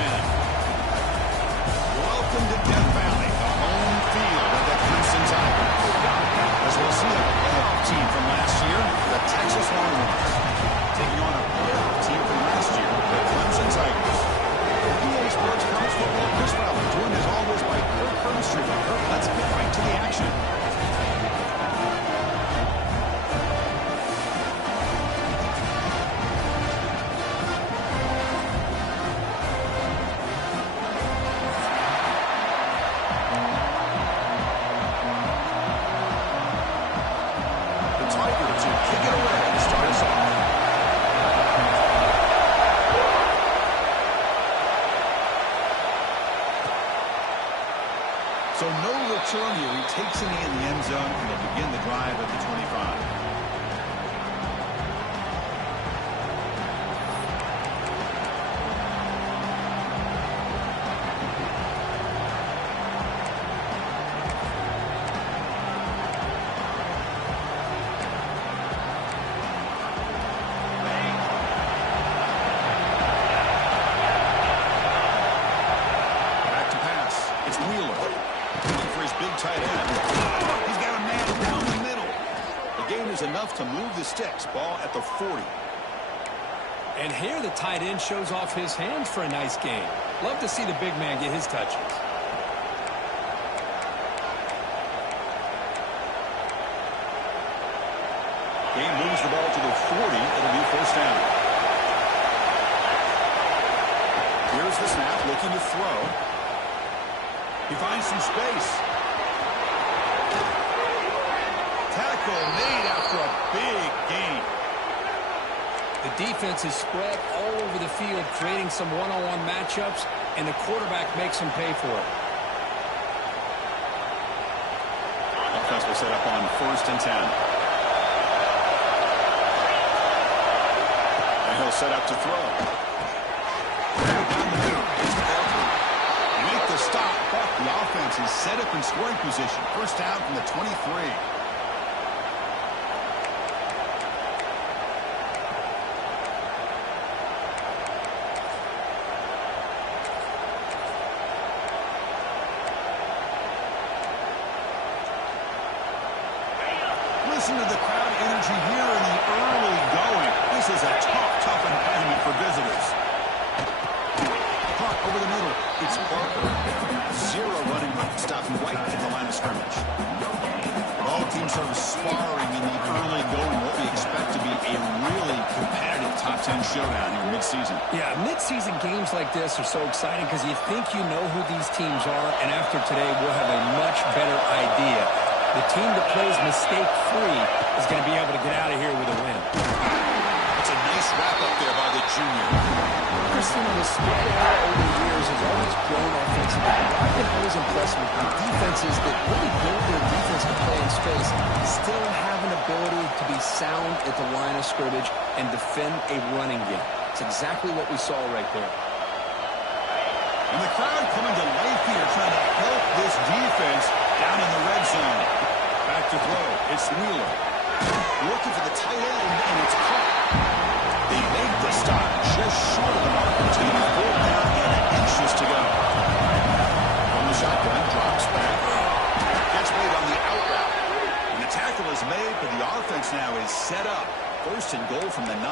10. Welcome to Death Valley, the home field of the Clemson Tigers. As we'll see a playoff team from last year, the Texas Longhorns, taking on a playoff team from last year, the Clemson Tigers. For PA Sports College Football, Chris Fowler, joined as always by Kirk Herbstreit. Kirk, let's get right to the action. So no return here. He takes it in the end zone, and they'll begin the drive at the 25. Tight end. He's got a man down the middle. The gain is enough to move the sticks. Ball at the 40. And here the tight end shows off his hands for a nice game. Love to see the big man get his touches. Game moves the ball to the 40. It'll be first down. Here's the snap, looking to throw. He finds some space. Tackle made after a big gain. The defense is spread all over the field, creating some one-on-one matchups, and the quarterback makes him pay for it. Offense will set up on 1st and 10. And he'll set up to throw. Down the middle. Make the stop, but the offense is set up in scoring position. First down from the 23. Listen to the crowd energy here in the early going. This is a tough environment for visitors. Clock over the middle. It's Parker. Zero running room. Stopped right at the line of scrimmage. Both teams sort of sparring in the early going. What we expect to be a really competitive top 10 showdown here mid-season. Yeah, mid-season games like this are so exciting because you think you know who these teams are, and after today we'll have a much better idea. The team that plays mistake-free is going to be able to get out of here with a win. It's a nice wrap-up there by the junior. Christian, the spread era over the years has always grown offensively. I've been always impressed with the defenses that really build their defense to play in space, still have an ability to be sound at the line of scrimmage and defend a running game. It's exactly what we saw right there. And the crowd coming to life here, trying to help this defense down in the red zone. Back to throw. It's Wheeler. Looking for the tight end, and it's caught. They make the stop just short of the mark. It's going to be 4th down and inches to go. From the shotgun, drops back. Gets made on the out route. And the tackle is made, but the offense now is set up. 1st and goal from the 9.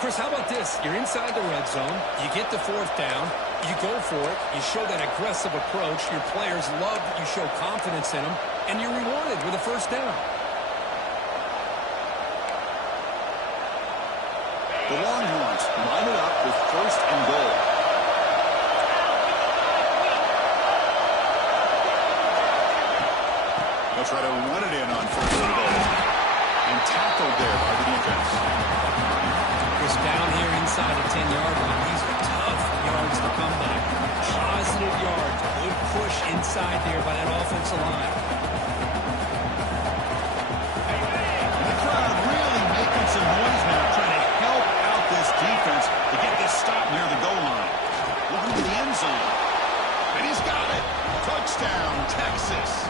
Chris, how about this? You're inside the red zone. You get the 4th down. You go for it. You show that aggressive approach. Your players love that you show confidence in them. And you're rewarded with a 1st down. The Longhorns line it up with 1st and goal. They'll try to run it in on 1st and goal. And tackled there by the defense. Chris, down here inside the 10-yard line. These are tough yards to come by. Positive yards. Good push inside there by that offensive line. And the crowd really making some noise now, trying to help out this defense to get this stop near the goal line. Looking to the end zone. And he's got it. Touchdown, Texas.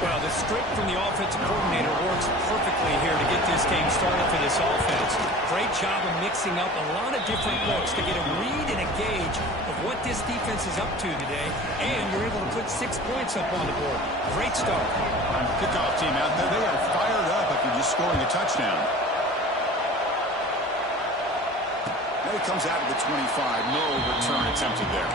Well, the script from the offensive coordinator works perfectly here to get this game started for this offense. Great job of mixing up a lot of different looks to get a read and a gauge of what this defense is up to today, and you're able to put 6 points up on the board. Great start. Kickoff team out there. They are fired up after just scoring a touchdown. Now he comes out of the 25. No return attempted there.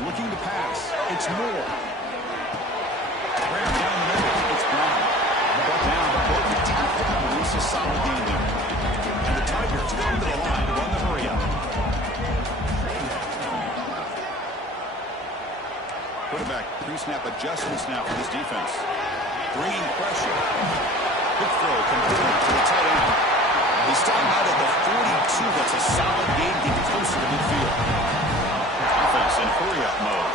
Looking to pass. It's Moore. Graham down the middle. It's Brown. Brought down, but both the tackle and release a solid gain there. And the Tigers come to the line to run the hurry up. Quarterback pre-snap adjustments now for this defense. Bringing pressure. Quick throw complete to the tight end. They start out at the 42. That's a solid gain, getting closer to midfield. Offense in hurry-up mode.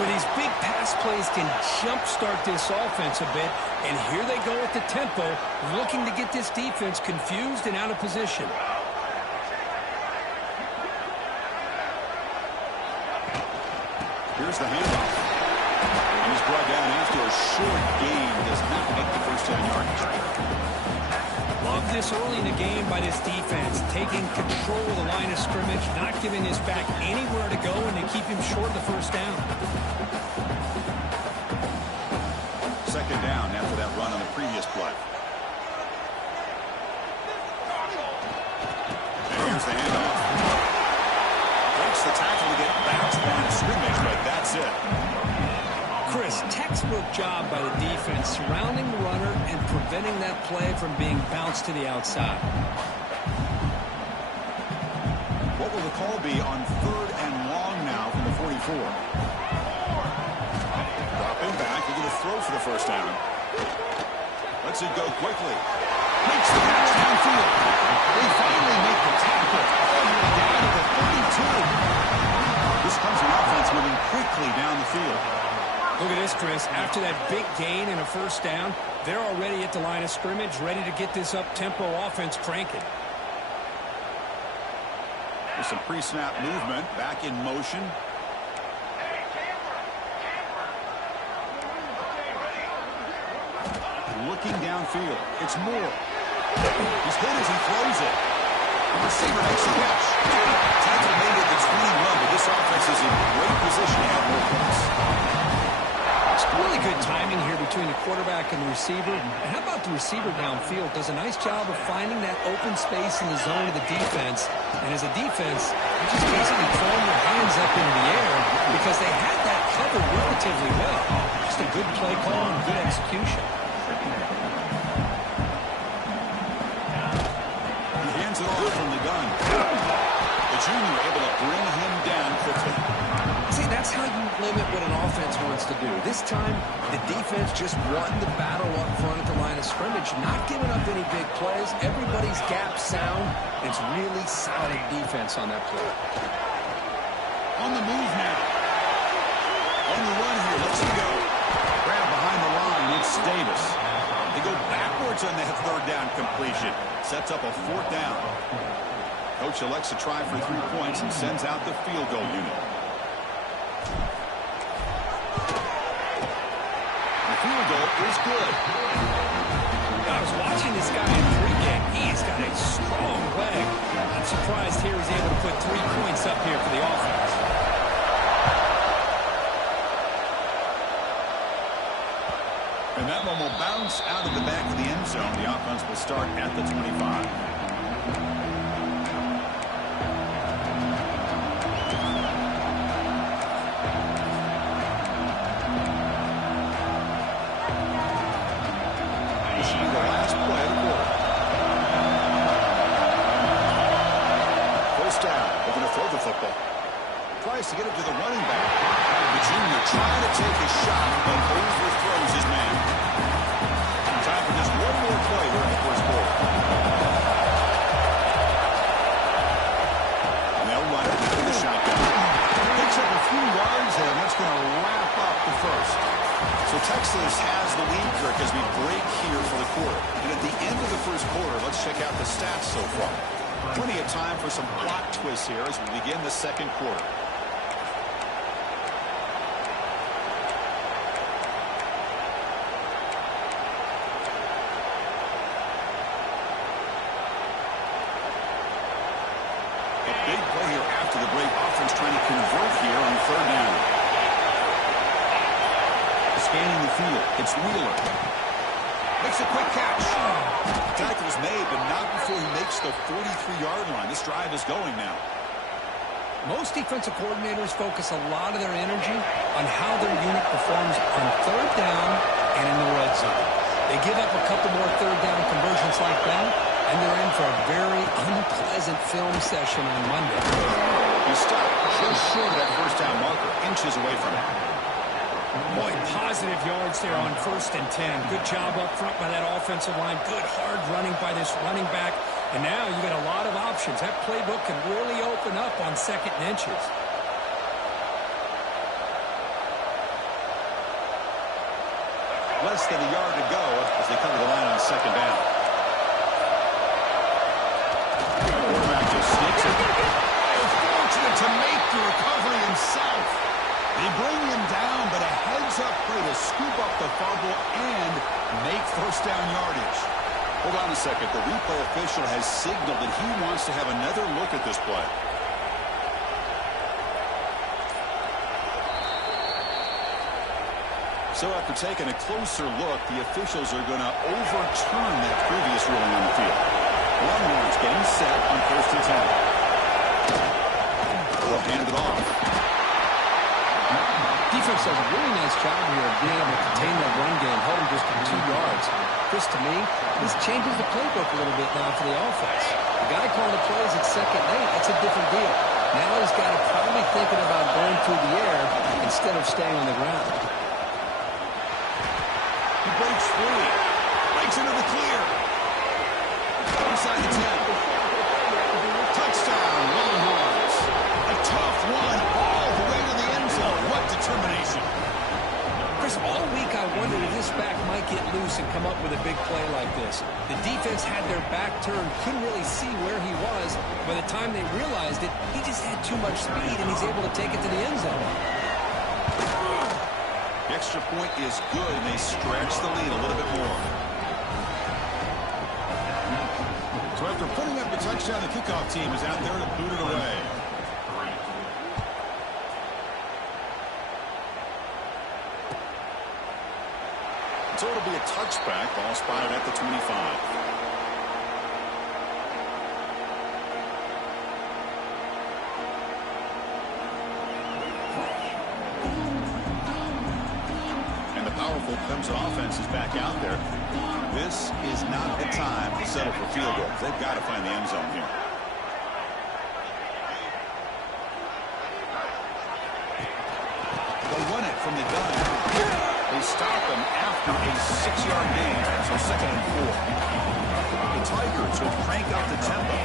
With these big pass plays can jumpstart this offense a bit, and here they go at the tempo, looking to get this defense confused and out of position. Here's the handoff. And he's brought down after a short gain. Does not make the first 10 yards. Love this early in the game by this defense, taking control of the line of scrimmage, not giving his back anywhere to go, and to keep him short of the first down. Second down after that run on the previous play. And here's the handoff. Breaks the tackle to get back to the line of scrimmage, but that's it. Chris, textbook job by the defense, surrounding the runner and preventing that play from being bounced to the outside. What will the call be on 3rd and long now from the 44? Dropping back, looking to throw for the first down. Lets it go quickly. Makes the catch downfield. They finally make the tackle all the way down to the 32. This comes an offense moving quickly down the field. Look at this, Chris. After that big gain and a first down, they're already at the line of scrimmage, ready to get this up-tempo offense cranking. With some pre-snap movement, back in motion. Looking downfield. It's Moore. He's hit as he throws it. The receiver makes the catch. Tackle made at the 21, but this offense is in great position to have more points. Really good timing here between the quarterback and the receiver. And how about the receiver downfield? Does a nice job of finding that open space in the zone of the defense. And as a defense, you just basically throw your hands up into the air because they had that covered relatively well. Just a good play call and good execution. He hands it off from the gun. The junior able to bring him down quickly. See, that's how you limit what an offense wants to do. This time, the defense just won the battle up front at the line of scrimmage, not giving up any big plays. Everybody's gap sound. It's really solid defense on that play. On the move now. On the run here. Let's go. Grab behind the line. It's Davis. They go backwards on that 3rd down completion. Sets up a 4th down. Coach elects to try for 3 points and sends out the field goal unit. Field goal is good. I was watching this guy in pregame. He's got a strong leg. I'm surprised here he's able to put 3 points up here for the offense. And that one will bounce out of the back of the end zone. The offense will start at the 25. Tries to get it to the running back. The junior trying to take a shot, but overthrows his man. Time for just one more play here in the first quarter. And they'll run it into the shotgun. as we break here for the quarter. And at the end of the first quarter, let's check out the stats so far. Plenty of time for some plot twists here as we begin the second quarter. A big play here after the break. Offense trying to convert here on third down. Scanning the field. It's Wheeler. Makes a quick catch. Tackle's made, but not before he makes the 43-yard line. This drive is going now. Most defensive coordinators focus a lot of their energy on how their unit performs on third down and in the red zone. They give up a couple more third down conversions like that, and they're in for a very unpleasant film session on Monday. He stopped just short of that first down marker, inches away from it. Boy, positive yards there on 1st and 10. Good job up front by that offensive line. Good hard running by this running back. And now you got a lot of options. That playbook can really open up on 2nd and inches. Less than a yard to go as they cover the line on 2nd down. The quarterback just sneaks it. Fortunate to make the recovery himself. They bring him down, but a heads-up play to scoop up the fumble and make first down yardage. Hold on a second. The replay official has signaled that he wants to have another look at this play. So after taking a closer look, the officials are going to overturn that previous ruling on the field. Longhorns getting set on 1st and 10. They'll hand it off. Defense does a really nice job here of being able to contain that run game, hold him just for 2 yards. Chris, to me, this changes the playbook a little bit now for the offense. The guy calling the plays at 2nd and 8, that's a different deal. Now he's got to probably thinking about going through the air instead of staying on the ground. He breaks free. Breaks into the clear. Inside the 10. Touchdown, Longhorns. A tough one all the way to the end zone. What determination. Chris, all week I wondered if this back might get loose and come up with a big play like this. The defense had their back turned, couldn't really see where he was. By the time they realized it, he just had too much speed, and he's able to take it to the end zone. The extra point is good, and they stretch the lead a little bit more. So after putting up the touchdown, the kickoff team is out there to boot it away. So it'll be a touchback, ball spotted at the 25. And the powerful Clemson offense is back out there. This is not the time to settle for field goals. They've got to find the end zone here. They'll run it from the gun. They stop him after a 6-yard gain, so 2nd and 4. The Tigers will crank up the tempo.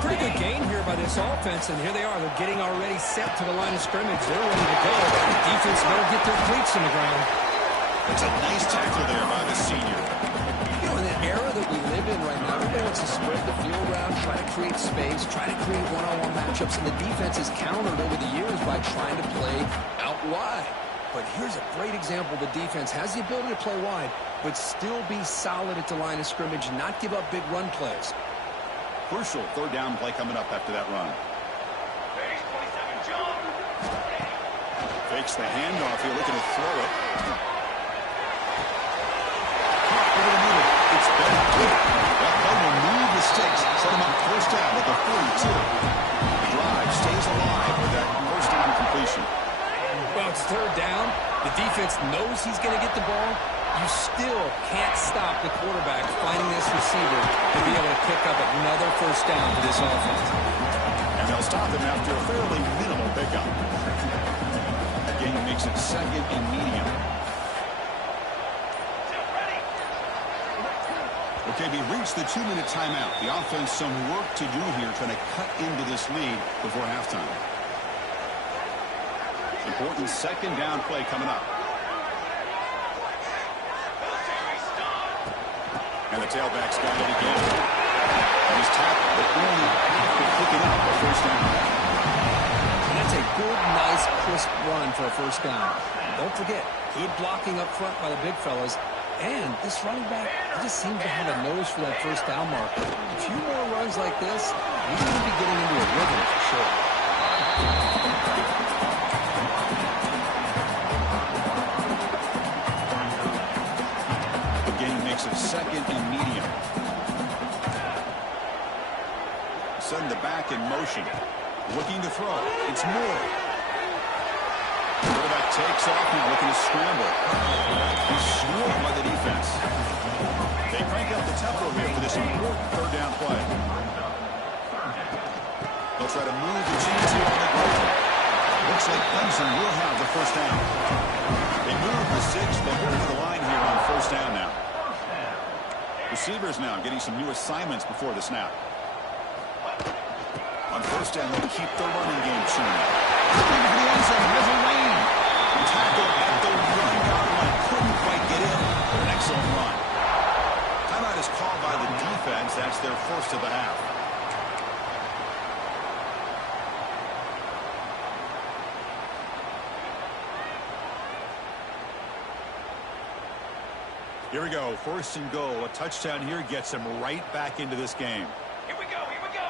Pretty good gain here by this offense, and here they are. They're getting already set to the line of scrimmage. They're ready to go. The defense better get their cleats in the ground. It's a nice tackle there by the senior. You know, in the era that we live in right now, everybody wants to spread the field around, try to create space, try to create one-on-one matchups, and the defense has countered over the years by trying to play out wide. But here's a great example. The defense has the ability to play wide, but still be solid at the line of scrimmage, not give up big run plays. Crucial 3rd down play coming up after that run. Fakes the handoff here, looking to throw it. Caught over the middle. It's Bennett. That play will move the sticks, set him up 1st down at the 42. The drive stays alive with that 1st down completion. Well, it's 3rd down. The defense knows he's going to get the ball. You still can't stop the quarterback finding this receiver to be able to pick up another 1st down for this offense. And they'll stop him after a fairly minimal pickup. That game makes it 2nd and medium. Okay, we reached the 2-minute timeout. The offense some work to do here trying to cut into this lead before halftime. Important 2nd down play coming up. And the tailback's got it again. And he's tackled, but only after picking up a first down. And that's a good, nice, crisp run for a first down. Don't forget, good blocking up front by the big fellas. And this running back, he just seems to have a nose for that first down marker. A few more runs like this, he's going to be getting into a rhythm for sure. The game makes it second and medium. Send the back in motion. Looking to throw. It's Moore. Quarterback takes off now, looking to scramble. He's swarmed by the defense. They crank up the tempo here for this important third down play. They'll try to move the chains here on the ground. Looks like Clemson will have the first down. They move the 6. They'll move to the line here on first down now. Receivers now getting some new assignments before the snap. On first down, they'll keep the running game churning. Looking for the end zone. There's a lane. Tackle at the 1-yard line. Couldn't quite get in. But an excellent run. Timeout is called by the defense. That's their first of the half. Here we go. First and goal. A touchdown here gets them right back into this game. Here we go. Here we go.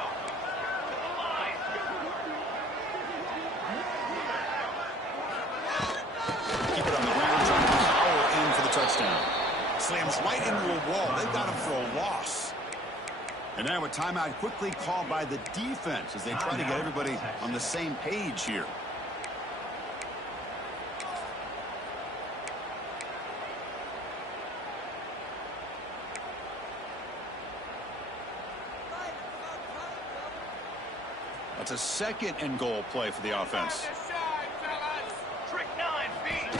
To the line. Keep it on the ground, trying to power in for the touchdown. Slams right into a wall. They've got him for a loss. And now a timeout quickly called by the defense as they try to get everybody on the same page here. That's a second and goal play for the offense. Trick 9 feet.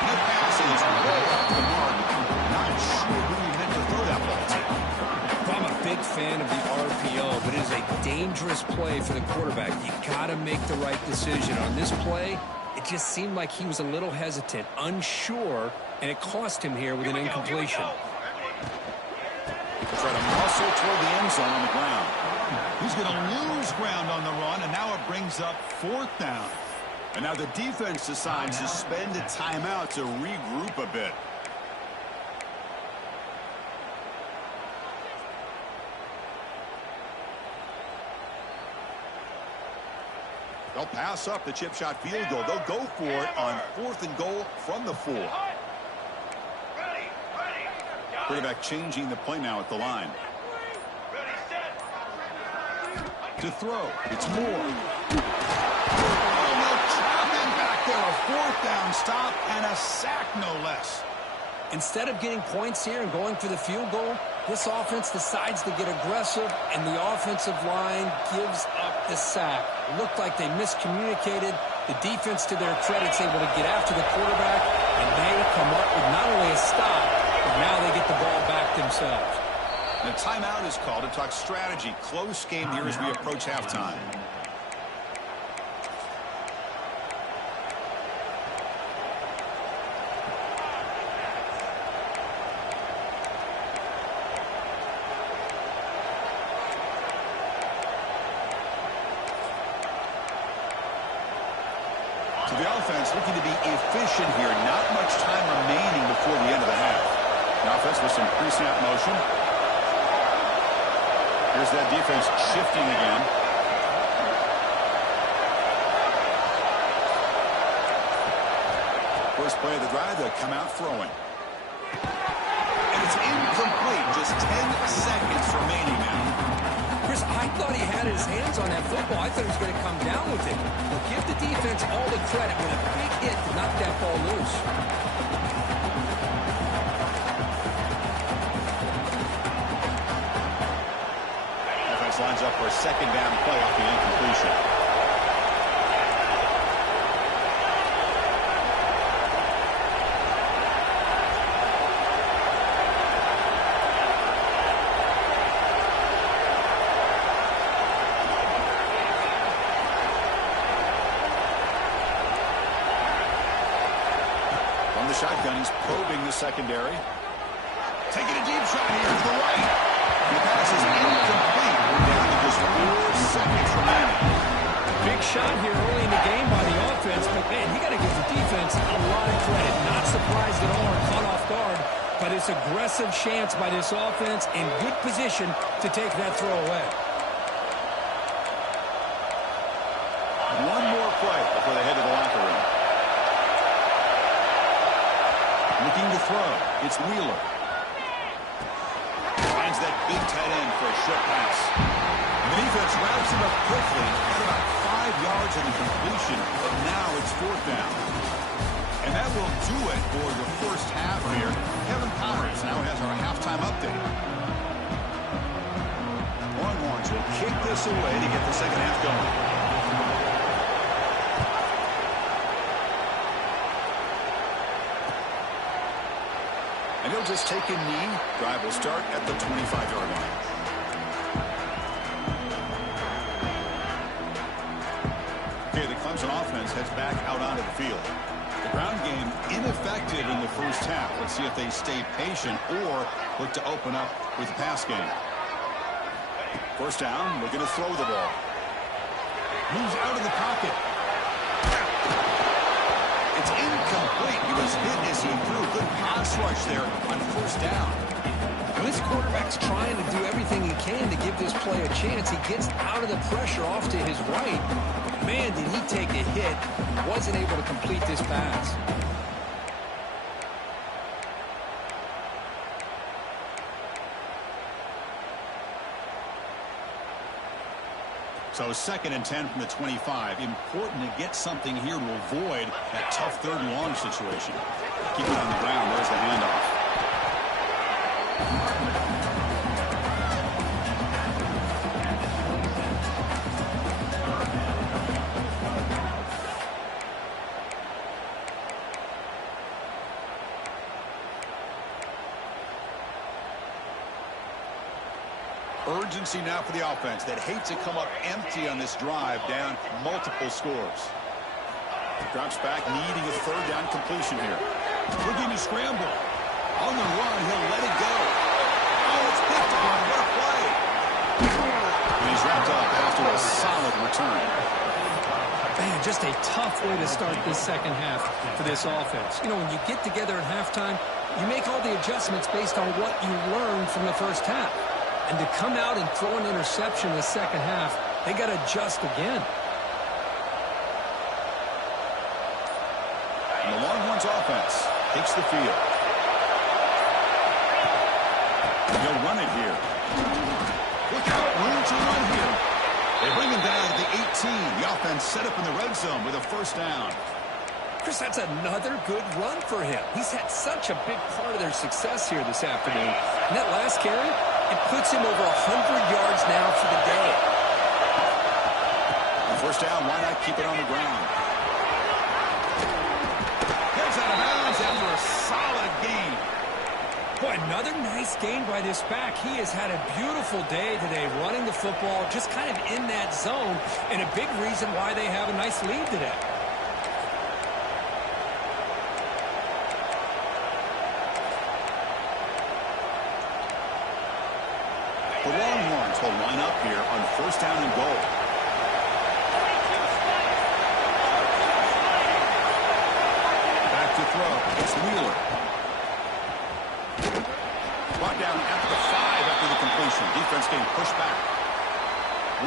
The pass is way off the mark. Not sure who he meant to throw that ball to. I'm a big fan of the RPO, but it is a dangerous play for the quarterback. You got to make the right decision. On this play, it just seemed like he was a little hesitant, unsure, and it cost him here with an incompletion. Try to muscle toward the end zone on the ground. He's going to lose ground on the run, and now it brings up fourth down. And now the defense decides to spend a timeout to regroup a bit. They'll pass up the chip shot field goal. They'll go for it on fourth and goal from the 4. Ready. Quarterback changing the play now at the line. Ready, set. To throw. It's Moore. Oh, no trapping back there. A fourth down stop and a sack, no less. Instead of getting points here and going for the field goal, this offense decides to get aggressive, and the offensive line gives up the sack. It looked like they miscommunicated. The defense, to their credit, is able to get after the quarterback, and they come up with not only a stop, but now they get the ball back themselves. And a timeout is called to talk strategy. Close game here as we approach halftime. So the offense looking to be efficient here. Not much time remaining before the end of the half. The offense with some pre-snap motion. Here's that defense shifting again. First play of the drive, they'll come out throwing. And it's incomplete. Just 10 seconds remaining now. Chris, I thought he had his hands on that football. I thought he was going to come down with it. But give the defense all the credit with a big hit to knock that ball loose. Offense lines up for a second down play off the incompletion. From the shotgun, he's probing the secondary. Taking a deep shot here to the right. And the pass is incomplete. We're down to just 4 seconds remaining. Big shot here early in the game by the offense, but man, you got to give the defense a lot of credit. Not surprised at all or caught off guard, but it's aggressive chance by this offense in good position to take that throw away. One more play before they head to the locker room. Looking to throw. It's Wheeler. Finds that big tight end for a short pass. And the defense wraps him up quickly at about 5 yards of the completion, but now it's 4th down. And that will do it for the first half here. Kevin Powers now has our halftime update. Longhorns will kick this away to get the second half going. And he'll just take a knee. Drive will start at the 25-yard line. Okay, the Clemson offense heads back out onto the field. The ground game ineffective in the first half. Let's see if they stay patient or look to open up with the pass game. First down, looking to throw the ball. Moves out of the pocket. It's incomplete. He was hit as he threw. Good pass rush there on first down. Well, this quarterback's trying to do everything he can to give this play a chance. He gets out of the pressure off to his right. Man, did he take a hit. Wasn't able to complete this pass. So 2nd and 10 from the 25. Important to get something here to avoid that tough 3rd and long situation. Keep it on the ground. There's the handoff. Urgency now for the offense that hates to come up empty on this drive, down multiple scores. Drops back, needing a 3rd down completion here. Looking to scramble. On the run, he'll let it go. Oh, it's picked on. What a play. And he's wrapped up after a solid return. Man, just a tough way to start this second half for this offense. You know, when you get together at halftime, you make all the adjustments based on what you learned from the first half. And to come out and throw an interception in the second half, they got to adjust again. And the Longhorns offense takes the field. He'll run it here. Look out, room to run here. They bring him down at the 18. The offense set up in the red zone with a first down. Chris, that's another good run for him. He's had such a big part of their success here this afternoon. And that last carry, it puts him over 100 yards now for the day. First down, why not keep it on the ground? Gets out of bounds after a solid gain. Boy, another nice gain by this back. He has had a beautiful day today running the football, just kind of in that zone, and a big reason why they have a nice lead today. The Longhorns will line up here on first down and goal. Back to throw. It's Wheeler. Brought down after the 5 after the completion. Defense getting pushed back.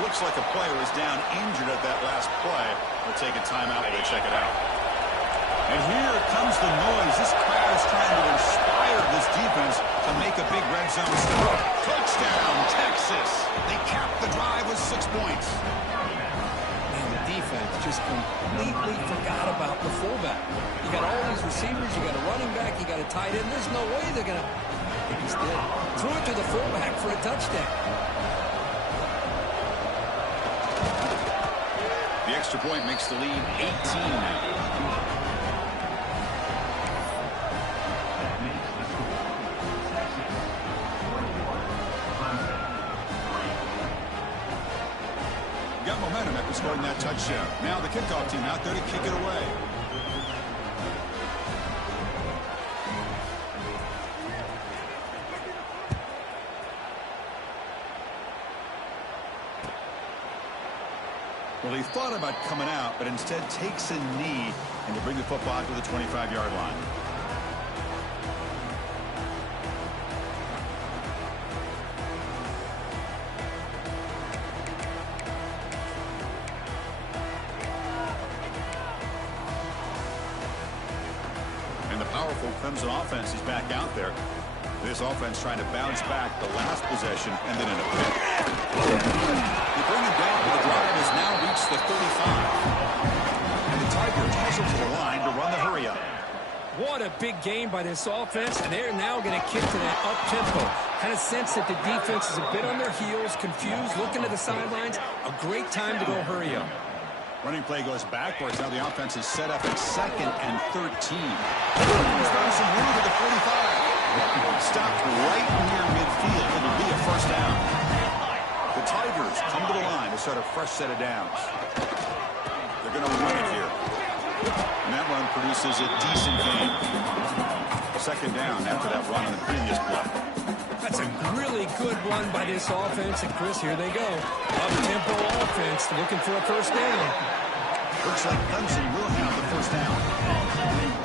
Looks like a player is down injured at that last play. We'll take a timeout to check it out. And here comes the noise. This crowd is trying to inspire this defense to make a big red zone stop. Touchdown, Texas. They capped the drive with 6 points. And the defense just completely forgot about the fullback. You got all these receivers, you got a running back, you got a tight end. There's no way they're going to... They just did. Threw it to the fullback for a touchdown. The extra point makes the lead 18 now. Got momentum after scoring that touchdown. Now the kickoff team out there to kick it away. Well, he thought about coming out, but instead takes a knee and to bring the football to the 25-yard line. And the powerful Clemson offense is back out there. This offense trying to bounce back the last possession and then in a pick. They bring it down, but the drive has now reached the 35. And the Tigers hustle to the line to run the hurry up. What a big game by this offense, and they're now going to kick to that up-tempo. Kind of sense that the defense is a bit on their heels, confused, looking at the sidelines. A great time to go hurry up. Running play goes backwards. Now the offense is set up at 2nd and 13. He's found some room to the 45. Stopped right near midfield. It'll be a first down. The Tigers come to the line to start a fresh set of downs. They're going to run it here. And that run produces a decent gain. 2nd down after that run on the previous play. That's a really good run by this offense. And, Chris, here they go. Up-tempo offense looking for a first down. Looks like Clemson will have the first down.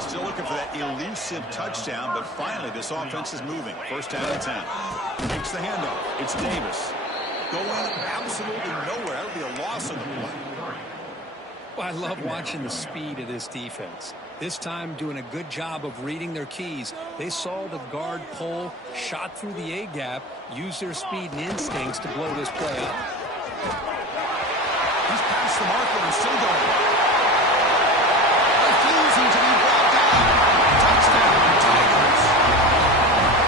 Still looking for that elusive touchdown, but finally this offense is moving. First down and 10. Makes the handoff. It's Davis. Going absolutely nowhere. That'll be a loss on the play. Well, I love watching the speed of this defense. This time doing a good job of reading their keys. They saw the guard pull, shot through the A-gap, used their speed and instincts to blow this play up. He's past the marker and still going. Refusing to be brought down. Touchdown, Tigers.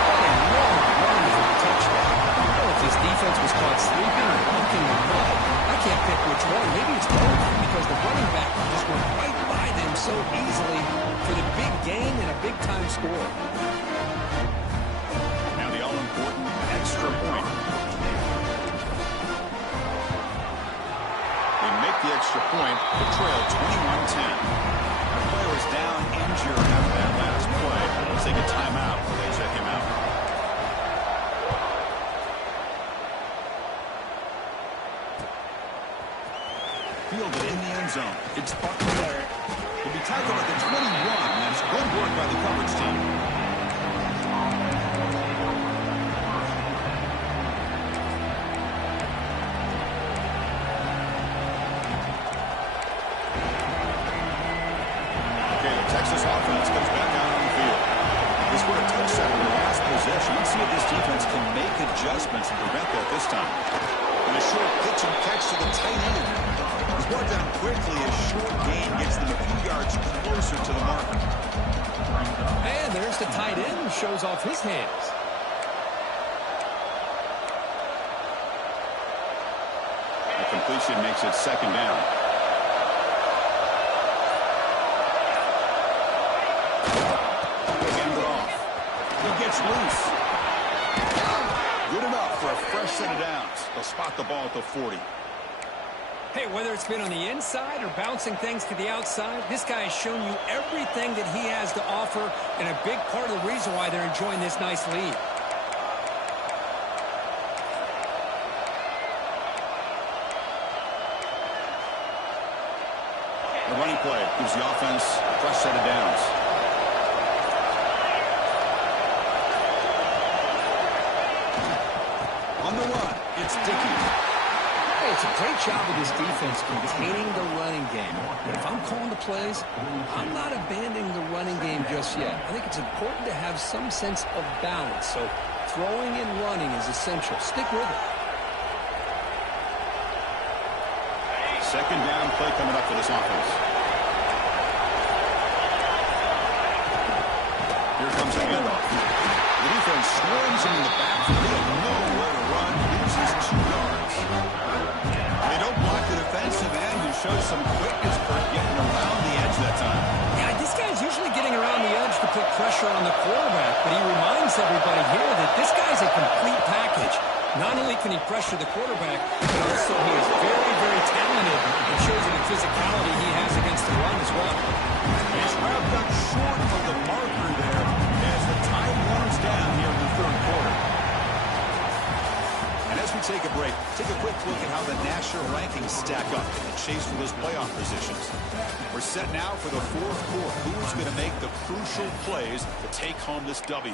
What a long run for the touchdown. I don't know if this defense was caught sleeping or looking or what. I can't pick which one. Maybe it's both, because the running back just went right by them so easily for the big gain and a big-time score. Now the all-important extra point. They make the extra point to trail 21-10. Our player is down injured after that last play. Let's take a timeout while they check him out. Fielded in the end zone. It's Buckner. He'll be tackled at the 21. That's good work by the coverage team. Okay, the Texas offense comes back out on the field. They scored a touchdown in the last possession. Let's see if this defense can make adjustments and prevent that this time. And a short pitch and catch to the tight end. He's brought down quickly. A short gain gets them a few yards closer to the marker. And there's the tight end who shows off his hands. The completion makes it 2nd down. They hand it off. He gets loose. Good enough for a fresh set of downs. They'll spot the ball at the 40. Hey, whether it's been on the inside or bouncing things to the outside, this guy has shown you everything that he has to offer, and a big part of the reason why they're enjoying this nice lead. The running play gives the offense a fresh set of downs. On the run, it's Dickey. Hey, it's a great job of this defense containing the running game. But if I'm calling the plays, I'm not abandoning the running game just yet. I think it's important to have some sense of balance. So throwing and running is essential. Stick with it. 2nd down play coming up for this offense. Here comes a handoff. The defense swarms him in the backfield. They have nowhere to run. Loses 2 yards. They don't block the defensive end, who shows some quickness for getting around the edge that time. Yeah, this guy's usually getting around the edge to put pressure on the quarterback, but he reminds everybody here that this guy's a complete package. Not only can he pressure the quarterback, but also he is very, very talented and shows you the physicality he has against the run as well. He's wrapped up short of the marker there as the time winds down here in the 3rd quarter. And as we take a break, take a quick look at how the national rankings stack up in the chase for those playoff positions. We're set now for the fourth quarter. Who's going to make the crucial plays to take home this W?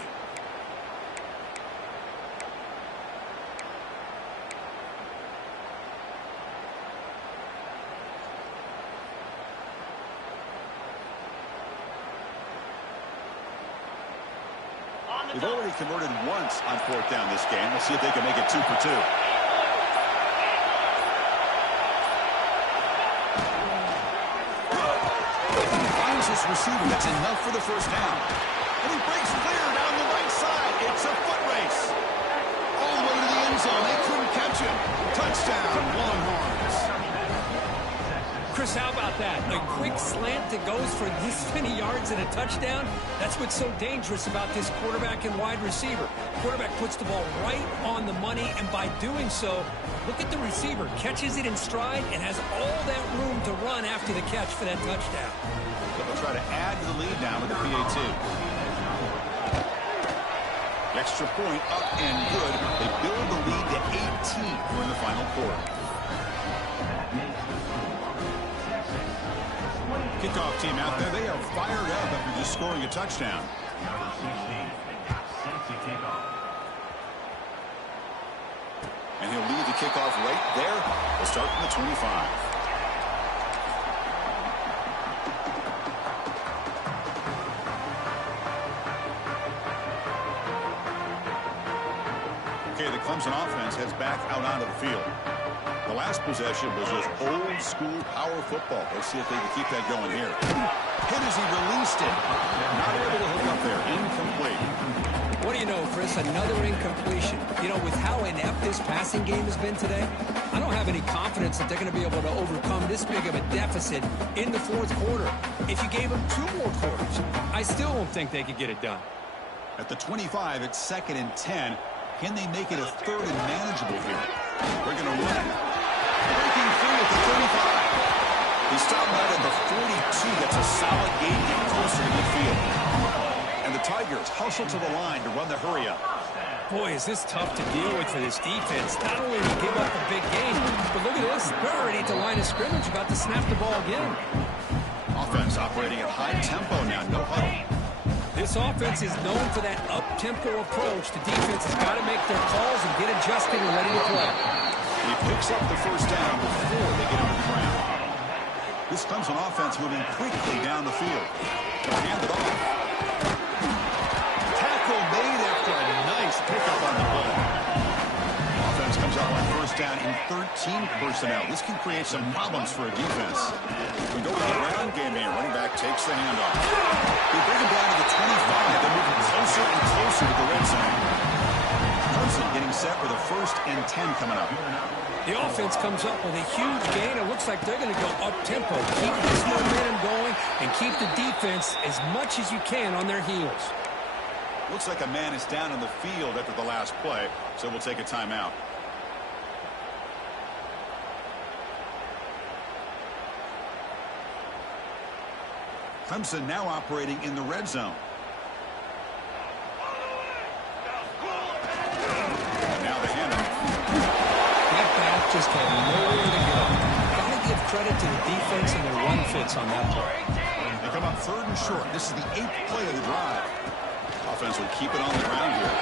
They've already converted once on fourth down this game. Let's see if they can make it 2 for 2. Finds his receiver. That's enough for the first down. And he breaks clear down the right side. It's a foot race. All the way to the end zone. They couldn't catch him. Touchdown, Longhorns. Chris, how about that? A quick slant that goes for this many yards and a touchdown. That's what's so dangerous about this quarterback and wide receiver. Quarterback puts the ball right on the money, and by doing so, look at the receiver. Catches it in stride and has all that room to run after the catch for that touchdown. They'll try to add to the lead now with the PAT. Extra point up and good. They build the lead to 18 during the final quarter. Kickoff team out there. They are fired up after just scoring a touchdown. And he'll lead the kickoff right there. They'll start from the 25. Okay, the Clemson offense heads back out onto the field. The last possession was just old-school power football. Let's see if they can keep that going here. Hit as he released it. Not able to hook up there. Incomplete. What do you know, Chris? Another incompletion. You know, with how inept this passing game has been today, I don't have any confidence that they're going to be able to overcome this big of a deficit in the fourth quarter. If you gave them 2 more quarters, I still don't think they could get it done. At the 25, it's 2nd and 10. Can they make it a 3rd and manageable here? They're going to run it. Breaking free at the 35. He stopped right at the 42. That's a solid gain closer to midfield. And the Tigers hustle to the line to run the hurry up. Boy, is this tough to deal with for this defense. Not only did he give up a big gain, but look at this. They're already at the line of scrimmage, about to snap the ball again. Offense operating at high tempo now. No huddle. This offense is known for that up-tempo approach. The defense has got to make their calls and get adjusted and ready to play. He picks up the first down before they get on the ground. This Clemson offense moving quickly down the field. Hand it off. Tackle made after a nice pickup on the ball. Offense comes out on first down in 13 personnel. This can create some problems for a defense. We go to the ground game here. Running back takes the handoff. They bring him down to the 25. They're moving closer and closer to the red zone. Clemson getting set with a 1st and 10 coming up. The offense comes up with a huge gain. It looks like they're going to go up-tempo. Keep this momentum going and keep the defense as much as you can on their heels. Looks like a man is down in the field after the last play, so we'll take a timeout. Clemson now operating in the red zone. Now the handoff. That back just had nowhere to go. Got to give credit to the defense and their run fits on that play. They come up 3rd and short. This is the 8th play of the drive. Offense will keep it on the ground here.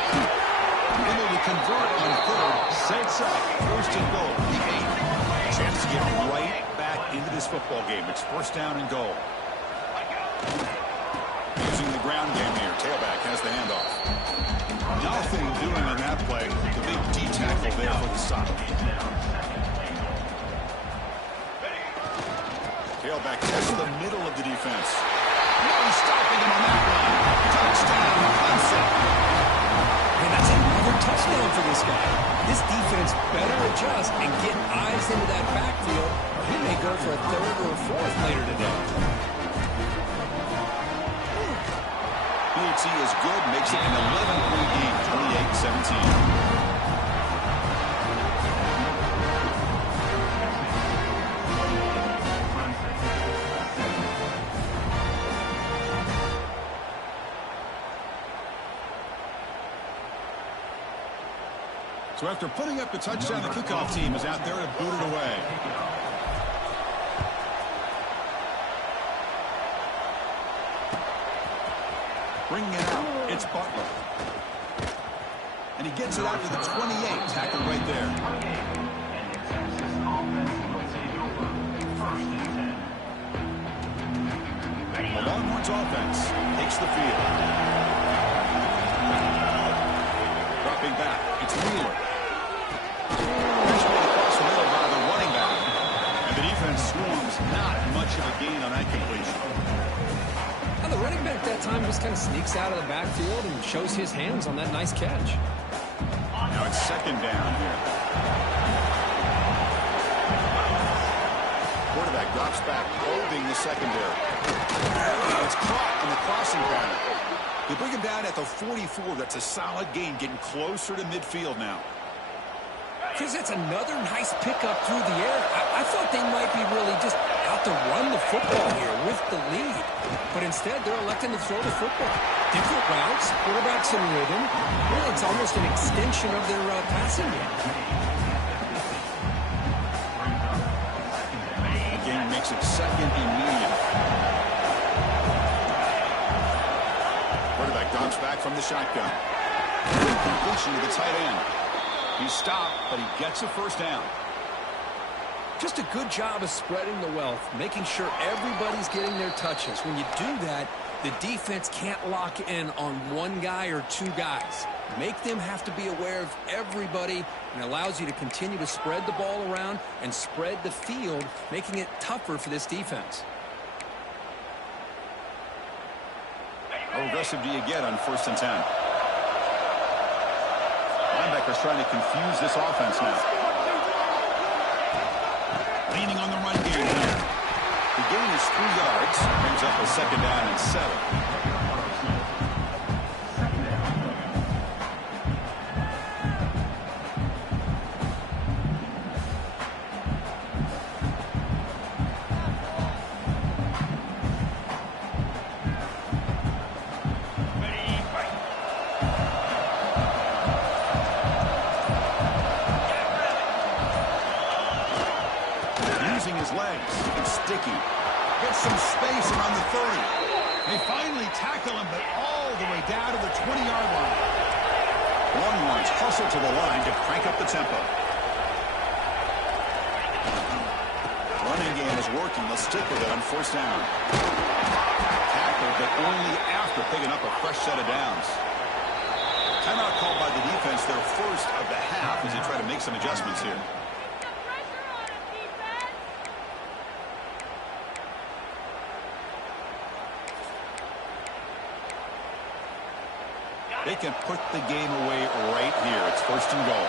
Able to convert on 3rd. Sets up 1st and goal. The 8th. Chance to get right back into this football game. It's 1st down and goal. Using the ground game here. Tailback has the handoff. Nothing doing on that play. The big D tackle there for the stop. Tailback tests the middle of the defense. No stopping him on that one. Touchdown, Clemson. And that's another touchdown for this guy. This defense better adjust and get eyes into that backfield, or he may go for a 3rd or a 4th later today. PAT is good, makes it an 11-point game, 28-17. So after putting up the touchdown, the kickoff team is out there to boot it away. Bringing it out, it's Butler. And he gets it out to the 28, tackled right there. The Longhorns offense takes the field. Dropping back, it's Wheeler. Usually across the middle by the running back. And the defense swarms, not much of a gain on that completion. Now the running back that time just kind of sneaks out of the backfield and shows his hands on that nice catch. Now it's second down here. Quarterback drops back, holding the secondary. It's caught on the crossing pattern. They bring him down at the 44. That's a solid gain, getting closer to midfield now. Because it's another nice pickup through the air. I thought they might be really just out to run the football here with the lead. But instead, they're electing to throw the football. Different routes, quarterbacks in rhythm. Well, it's almost an extension of their passing game. The game makes it second and medium. Quarterback drops back from the shotgun. Completion to the tight end. He's stopped, but he gets a first down. Just a good job of spreading the wealth, making sure everybody's getting their touches. When you do that, the defense can't lock in on one guy or two guys. Make them have to be aware of everybody, and allows you to continue to spread the ball around and spread the field, making it tougher for this defense. How aggressive do you get on 1st and 10? Linebacker's trying to confuse this offense now. Leaning on the run game here. The gain is 3 yards. Brings up a second down and 7. Using his legs. It's sticky. Gets some space around the 30. They finally tackle him, but all the way down to the 20-yard line. Longhorns hustle to the line to crank up the tempo. Running game is working. They'll stick with it on 1st down. Tackled, but only after picking up a fresh set of downs. Timeout called by the defense, their first of the half, as they try to make some adjustments here. They can put the game away right here. It's 1st and goal.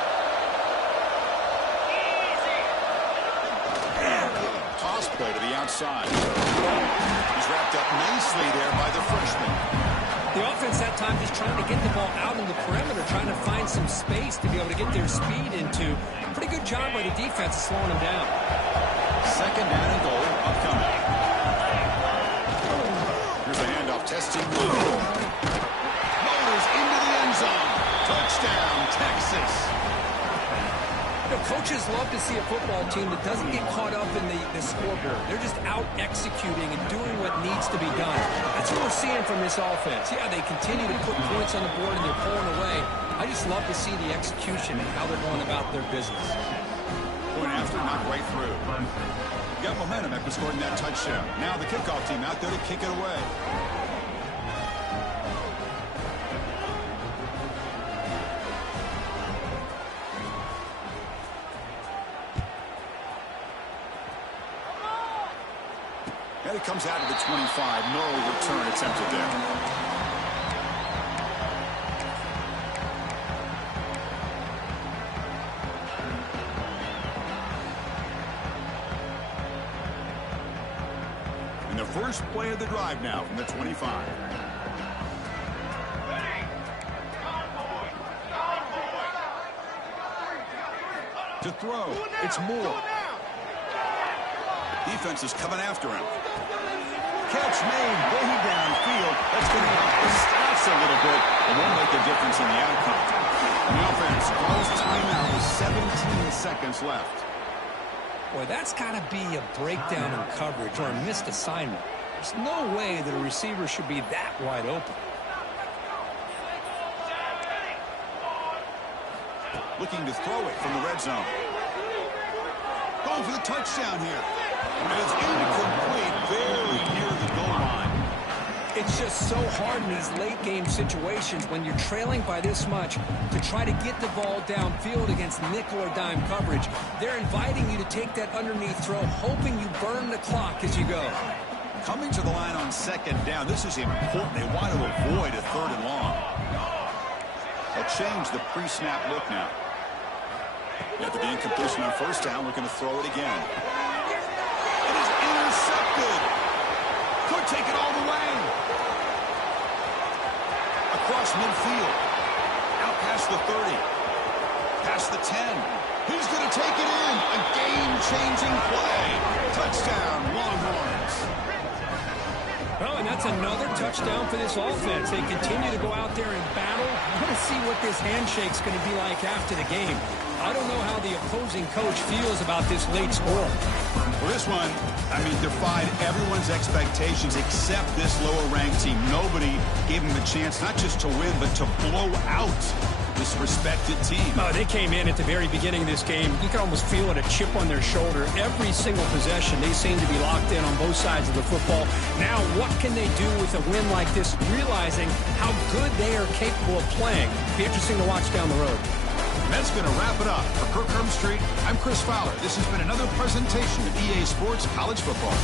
Toss play to the outside. He's wrapped up nicely there by the freshman. The offense that time just trying to get the ball out in the perimeter, trying to find some space to be able to get their speed into. Pretty good job by the defense of slowing them down. Second down and goal upcoming. Here's a handoff, testing move. Into the end zone. Touchdown, Texas. You know, coaches love to see a football team that doesn't get caught up in the scoreboard. They're just out executing and doing what needs to be done. That's what we're seeing from this offense. Yeah, they continue to put points on the board and they're pulling away. I just love to see the execution and how they're going about their business. Point after, not right through. Got momentum after scoring that touchdown. Now the kickoff team out there to kick it away. And it comes out of the 25. No return attempted there. And the first play of the drive now from the 25. To throw, it's Moore. Defense is coming after him. Catch made way downfield. That's going to help the stats a little bit and won't make a difference in the outcome. The offense Defense calls timeout with 17 seconds left. Boy, that's got to be a breakdown in coverage or a missed assignment. There's no way that a receiver should be that wide open. Looking to throw it from the red zone. Going for the touchdown here. And it's incomplete, very near the goal line. It's just so hard in these late-game situations when you're trailing by this much to try to get the ball downfield against nickel or dime coverage. They're inviting you to take that underneath throw, hoping you burn the clock as you go. Coming to the line on second down, this is important. They want to avoid a third and long. They'll change the pre-snap look now. After the incompletion on first down, we're going to throw it again. It is intercepted. Could take it all the way. Across midfield. Out past the 30. Past the 10. He's going to take it in. A game-changing play. Touchdown, Longhorns. Well, and that's another touchdown for this offense. They continue to go out there and battle. I want to see what this handshake's going to be like after the game. I don't know how the opposing coach feels about this late score. Well, this one, defied everyone's expectations except this lower-ranked team. Nobody gave them a chance not just to win, but to blow out this respected team. Oh, they came in at the very beginning of this game. You could almost feel it, a chip on their shoulder. Every single possession, they seem to be locked in on both sides of the football. Now, what can they do with a win like this, realizing how good they are capable of playing? Be interesting to watch down the road. And that's going to wrap it up. For Kirk Street, I'm Chris Fowler. This has been another presentation of EA Sports College Football.